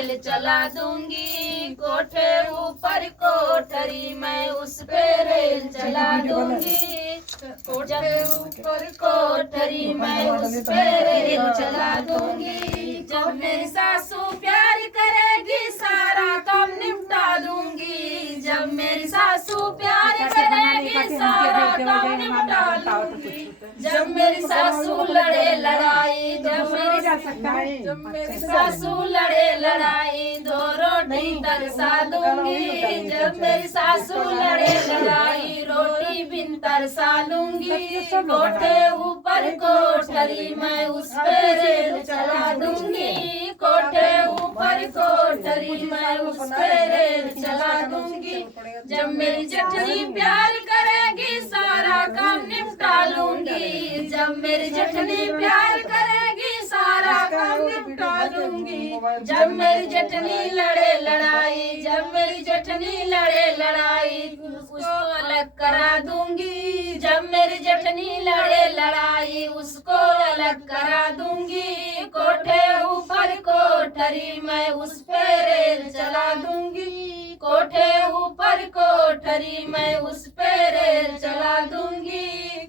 Rail चला दूंगी, कोठे ऊपर कोठरी मैं उस पे रेल चला दूंगी, कोठे ऊपर कोठरी मैं उस पे रेल चला दूंगी। जब मेरी सासू प्यार करेगी सारा काम निपटा दूंगी, जब मेरी सासू प्यार करेगी सारा काम निपटा दूंगी। जब मेरी सासू लड़े लड़ाई, जब मेरी सासू लड़े लड़ाई दो रोटी तरसा दूंगी, जब मेरी सासू लड़े लड़ाई रोटी बिन तरसा लूंगी, कोठे ऊपर कोठरी मैं उस पे रेल चला दूंगी, कोठे ऊपर कोठरी मैं उस पे रेल चला दूंगी। जब मेरी जेठनी प्यार करेगी सारा काम निपटा लूंगी, जब मेरी जेठनी प्यार करेगी सारा काम निपटा लूंगी। जब मेरी जेठनी लड़े लड़ाई, जब मेरी जेठनी लड़े लड़ाई उसको अलग करा दूंगी, जब मेरी जेठनी लड़े लड़ाई उसको अलग करा दूंगी, कोठे ऊपर कोठरी मैं उस पे रेल चला दूंगी, कोठे ऊपर कोठरी मैं उस पे रेल चला दूंगी,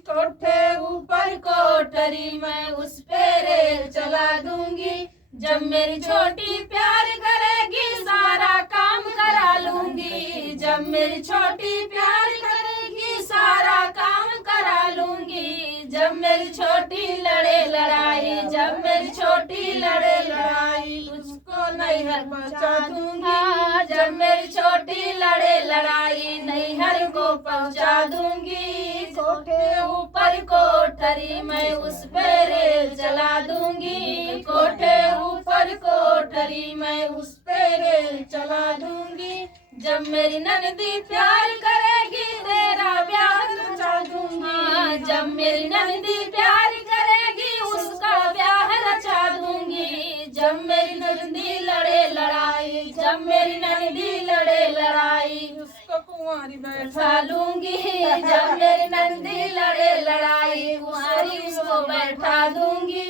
कोठे ऊपर कोठरी मैं उस पे रेल चला दूंगी। जब मेरी छोटी प्यार करेगी सारा काम करा लूंगी, जब मेरी छोटी प्यार करेगी सारा काम करा लूंगी, जब मेरी छोटी लड़े लड़ाई, जब मेरी छोटी लड़े लड़ाई उसको नैहर पहुंचा दूंगी, जब मेरी छोटी लड़े लड़ाई नैहर को पहुंचा दूंगी, कोठे ऊपर कोठरी मैं उस पे रेल चला दूंगी, कोठे ऊपर कोठरी मैं उस पे रेल चला दूंगी। जब मेरी ननदी प्यार करेगी तेरा ब्याह रचा दूंगी, जब मेरी ननदी प्यार करेगी उसका ब्याह रचा दूंगी, जब मेरी ननदी लड़े लड़ाई, जब मेरी ननदी लड़े लड़ाई उसको कुंवारी बैठा लूंगी, जब मेरी ननदी लड़े लड़ाई कुंवारी उसको बैठा दूंगी,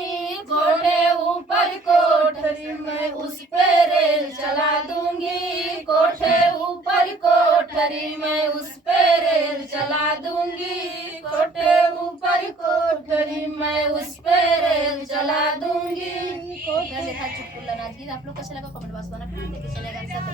कोठे ऊपर कोठरी मैं उस पे रेल चला दूंगी, कोठे ऊपर कोठरी मैं उस पे रेल चला दूंगी, कोठे ऊपर कोठरी मैं उस पे रेल चला दूंगी। देखा चुटकुला नाच गीत आप लोग कैसे लगा कमेंट बॉक्स में बताना। कैसे लगा सब